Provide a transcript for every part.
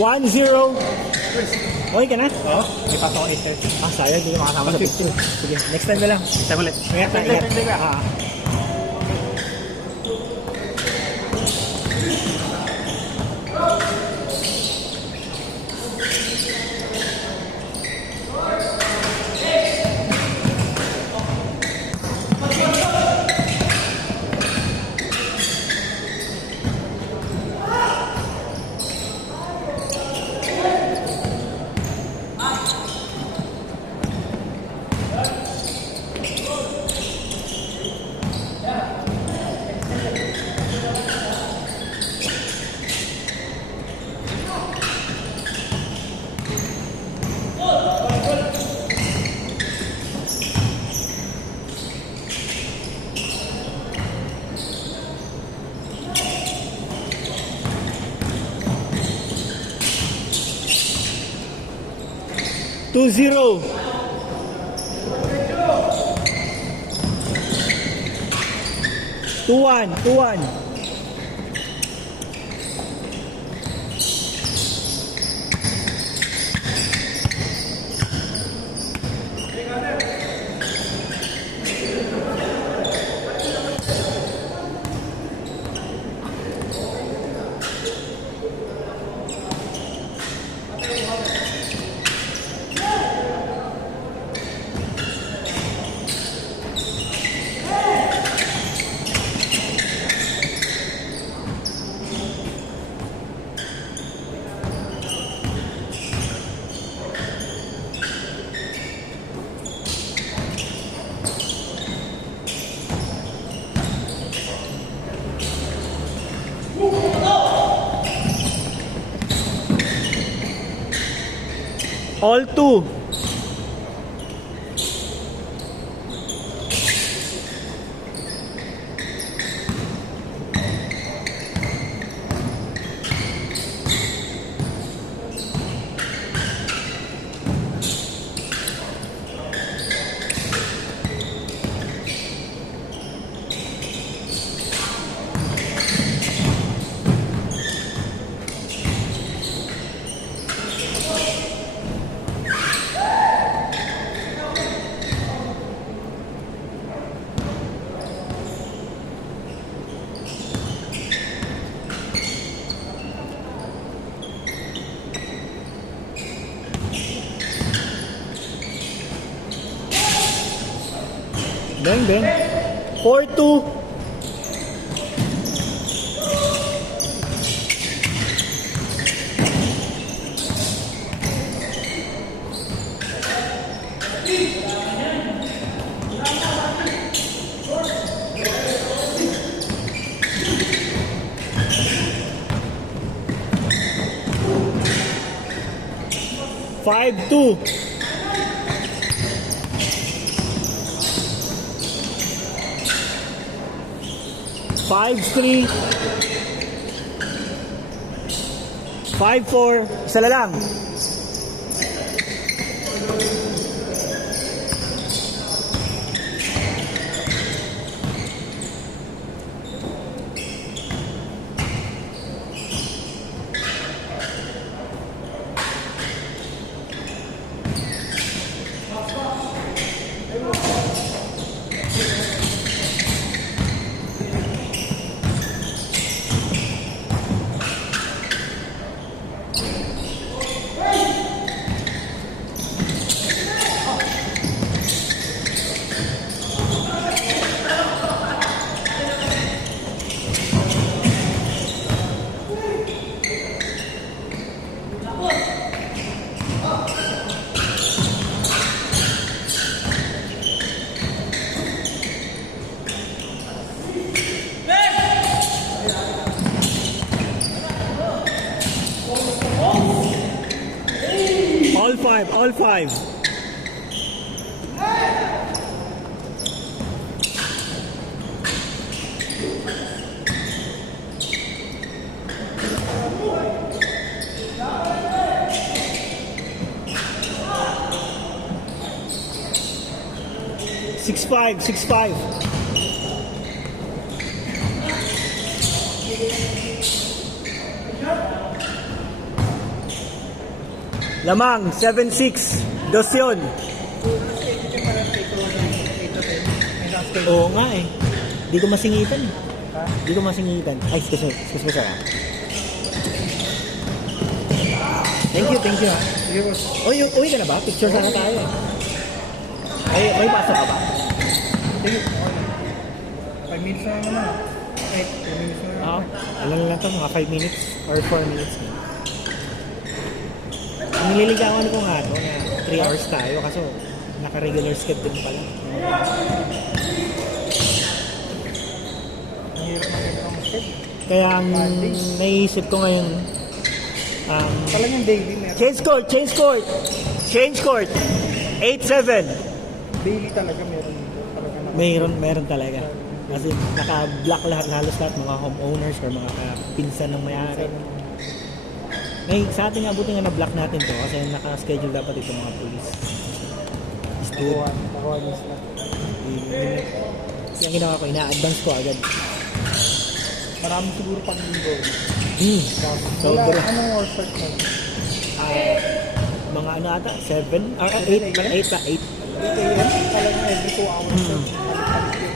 1-0. Okay ka na? Oo. May pasok ako 8:30. Sayang, hindi ka makasama sa picture. Sige, next time na lang. Time ulit. Ingat na, ingat. Two zero. Two one. All two. Bang, bang. 4-2. Five, two. 5-3. 5-4. Isa na lang. All five. Six five. Lamang, 7-6. Dosyon. Oo nga eh. Di ko masingitan eh. Ha? Di ko masingitan. Ay, excuse me, sir. Thank you ha. Sige, boss. Uy ka na ba? Picture sana tayo eh. May pasok ka ba? Sige. 5 minutes na naman na. 2 minutes na naman. Oo. Alam lang to, mga 5 minutes or 4 minutes. Nililigawan ko nga to na 3 hours tayo kasi naka-regular schedule pala. Ang hirap na ganito ang step. Kaya ang naisip ko ngayon, Talagang daily meron. change court. 8-7. Daily talaga meron dito. Talaga na. Meron talaga. Kasi naka-block halos lahat mga homeowners or mga pinsan ng may-ari. Sa atin nga, buti nga na-block natin to kasi naka-schedule dapat ito mga police. Nakuha niya sila. Kasi ang ginawa ko, ina-advance ko agad. Marami siguro pag linggo. So, Wala, dala- anong war start mo? mga ano ata, 7? 8 pa, 8 pa, 8. Dito yun, talagang every 2 hours. Balik-balik yun.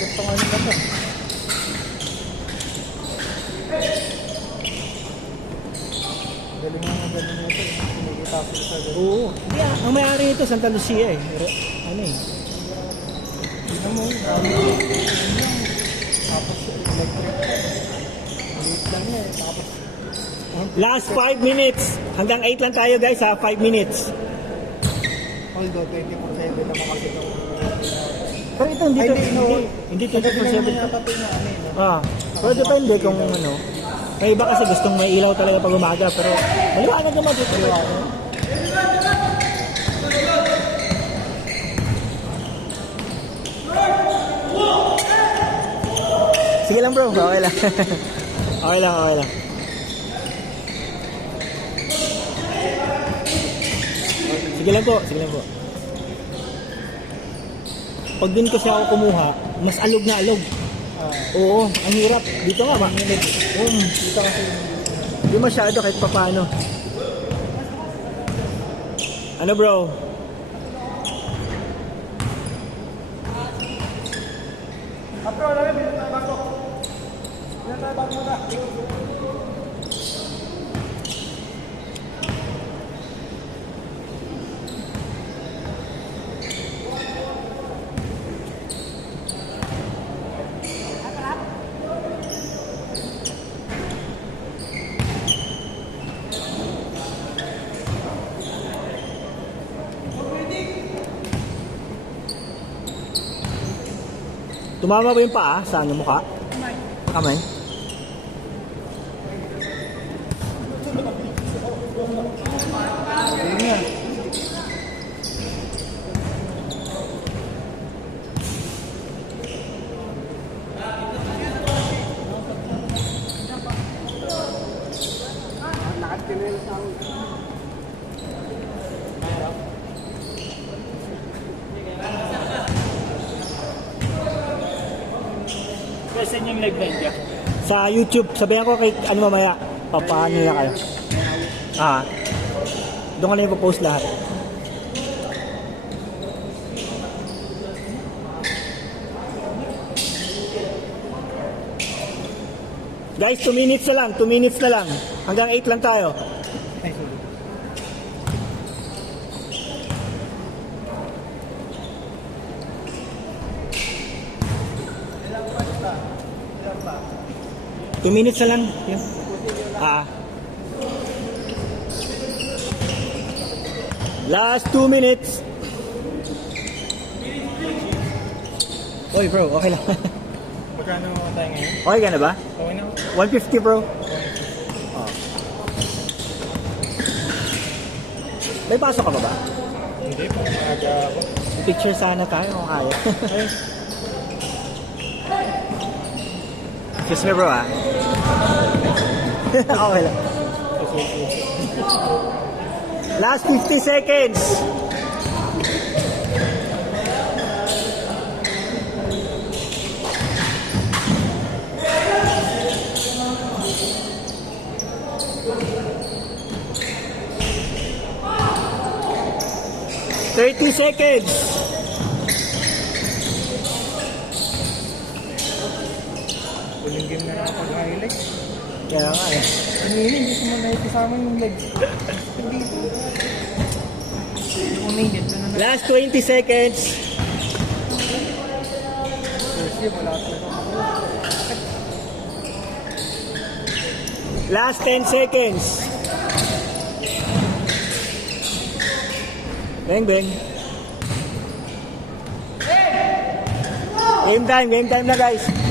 Gusto nga nila to. Galing nga na ito. Pinigita sila sa galing. Oo. Hindi, ang may-ari ito, Santa Lucia eh. Ano eh. Tignan mo, dami yun lang. Tapos electric pa. Maliit lang yan. Tapos Last 5 minutes. Hanggang 8 lang tayo guys ha, 5 minutes. although 24/7 naman kasi ito. Pero ito hindi Ay, to, hindi, no. hindi Kasi naman 24/7. yata ito na ano eh. no? Pero depende kung ano. May iba kasi gustong may ilaw talaga pag umaga, pero maliwanag naman dito. Sige lang bro, okay lang. Okay lang. Sige lang po. Pag din kasi ako kumuha, mas alog na alog. Oo, ang hirap. Dito nga ba? Dito kasi Hindi masyado kahit papaano. Ano bro? Apro, alam mo, tayo bago. Tayo bago muna. Tumama ba yung paa sa ano mukha? Kamay. Ayun yan. Lakad ka na yung sa akin. Saan yung live niya? Sa YouTube. Sabihan ko kay ano mamaya. Papaano na kayo. Doon ka na ipopost lahat. Guys, 2 minutes na lang. 2 minutes na lang. Hanggang 8 lang tayo. Ay, sorry. Two minutes na lang. Yan. Last 2 minutes. Oy bro, okay lang. Magkano tayo ngayon? Okay ka na ba? Okay na. 150 bro. May pasok ka ba? Hindi, pang maaga ako. Picture sana tayo kung kaya. Excuse me bro okay lang. Last 50 seconds. seconds. Huling game na nakapag-highlight. Kaya nga eh. Kanina, hindi ko man nakikisama yung legs. Dito. Yung uminit, doon na Last 20 seconds. first year, wala talaga ako. Last 10 seconds. Bang, bang. Game time na guys.